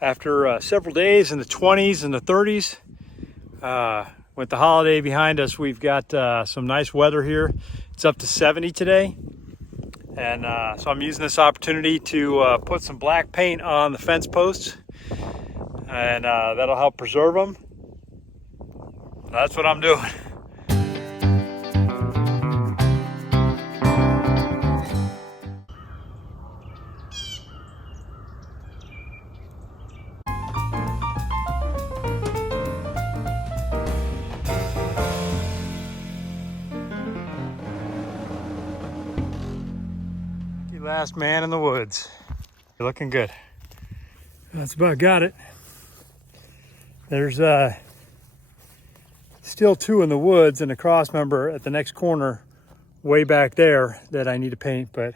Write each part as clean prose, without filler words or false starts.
After several days in the 20s and the 30s, with the holiday behind us, we've got some nice weather here. It's up to 70 today. And so I'm using this opportunity to put some black paint on the fence posts, and that'll help preserve them. That's what I'm doing. Last man in the woods. You're looking good. That's about got it. There's still two in the woods and a cross member at the next corner way back there that I need to paint, but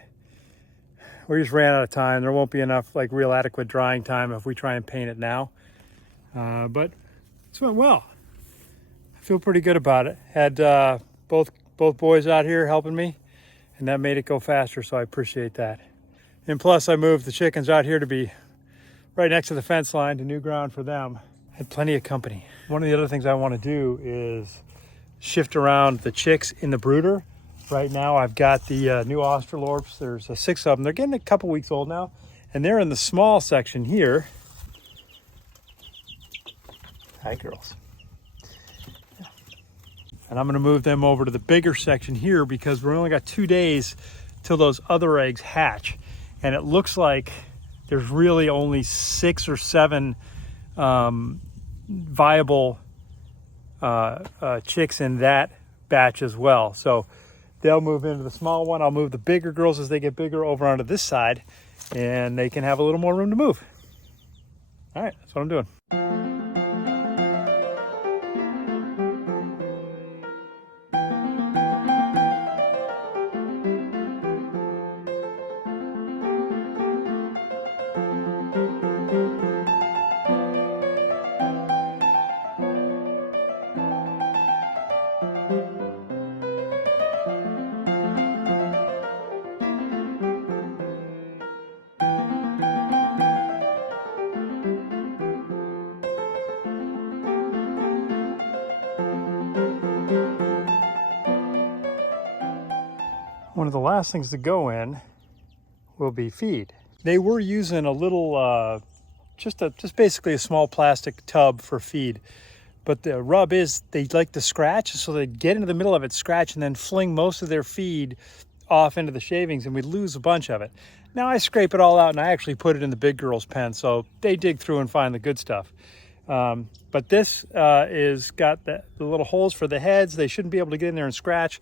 we just ran out of time. There won't be enough like real adequate drying time if we try and paint it now. But this went well. I feel pretty good about it. Had both boys out here helping me, and that made it go faster, so I appreciate that. And plus I moved the chickens out here to be right next to the fence line to new ground for them. Had plenty of company. One of the other things I want to do is shift around the chicks in the brooder. Right now I've got the new Australorps. There's 6 of them. They're getting a couple weeks old now, and they're in the small section here. Hi, girls. And I'm going to move them over to the bigger section here because we only got 2 days till those other eggs hatch. And it looks like there's really only 6 or 7 viable chicks in that batch as well. So they'll move into the small one. I'll move the bigger girls as they get bigger over onto this side, and they can have a little more room to move. All right, that's what I'm doing. One of the last things to go in will be feed. They were using a little, just basically a small plastic tub for feed. But the rub is they like to scratch, so they get into the middle of it, scratch, and then fling most of their feed off into the shavings, and we lose a bunch of it. Now I scrape it all out, and I actually put it in the big girls' pen, so they dig through and find the good stuff. But this is got the little holes for the heads. They shouldn't be able to get in there and scratch.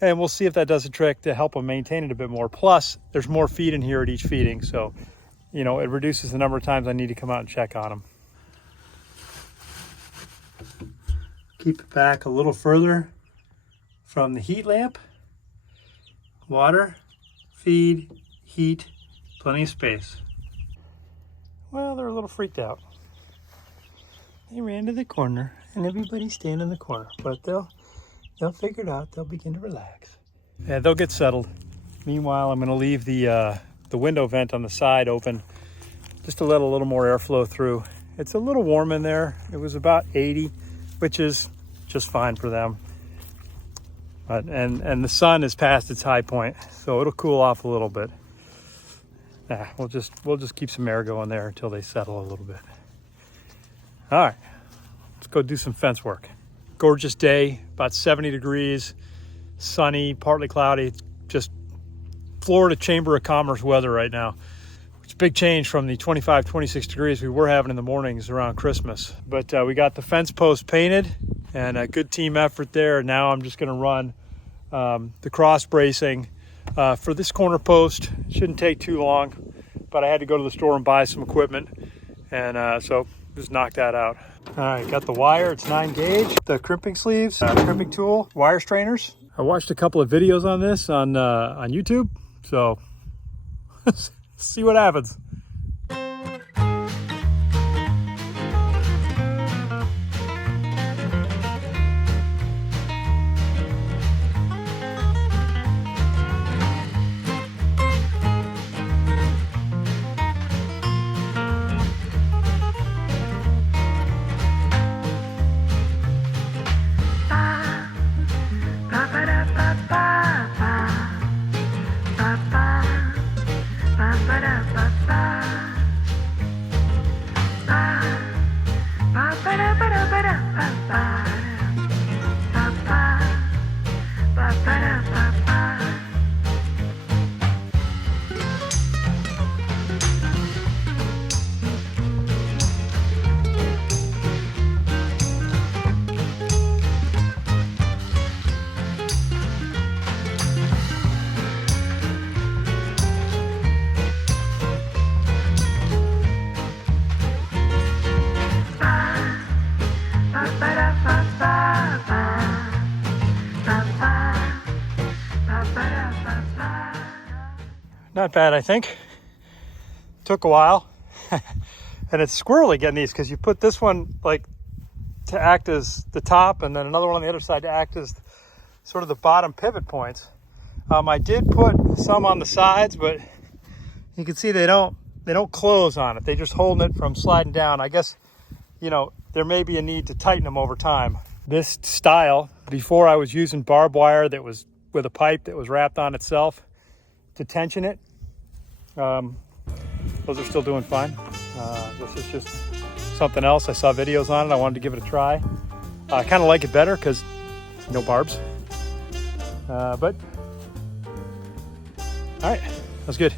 And we'll see if that does a trick to help them maintain it a bit more. Plus, there's more feed in here at each feeding, so it reduces the number of times I need to come out and check on them. Keep it back a little further from the heat lamp. Water, feed, heat, plenty of space. Well, they're a little freaked out. They ran to the corner, and everybody's staying in the corner, but they'll figure it out. They'll begin to relax. Yeah, they'll get settled. Meanwhile, I'm going to leave the window vent on the side open just to let a little more airflow through. It's a little warm in there. It was about 80, which is just fine for them. But and the sun is past its high point, so it'll cool off a little bit. We'll just keep some air going there until they settle a little bit. All right, let's go do some fence work. Gorgeous day, about 70 degrees, sunny, partly cloudy. It's just Florida Chamber of Commerce weather right now. It's a big change from the 25, 26 degrees we were having in the mornings around Christmas. But we got the fence post painted, and a good team effort there. Now I'm just gonna run the cross bracing for this corner post. It shouldn't take too long, but I had to go to the store and buy some equipment, and so just knock that out. All right, got the wire. It's 9 gauge. The crimping sleeves, crimping tool, wire strainers. I watched a couple of videos on this on YouTube, so see what happens. not bad, I think. Took a while. And it's squirrely getting these because you put this one like to act as the top and then another one on the other side to act as sort of the bottom pivot points. I did put some on the sides, but you can see they don't close on it. They just holding it from sliding down. I guess, you know, there may be a need to tighten them over time. This style, before I was using barbed wire that was with a pipe that was wrapped on itself to tension it. Those are still doing fine. This is just something else. I saw videos on it. I wanted to give it a try. I kind of like it better because no barbs. But all right, that's good.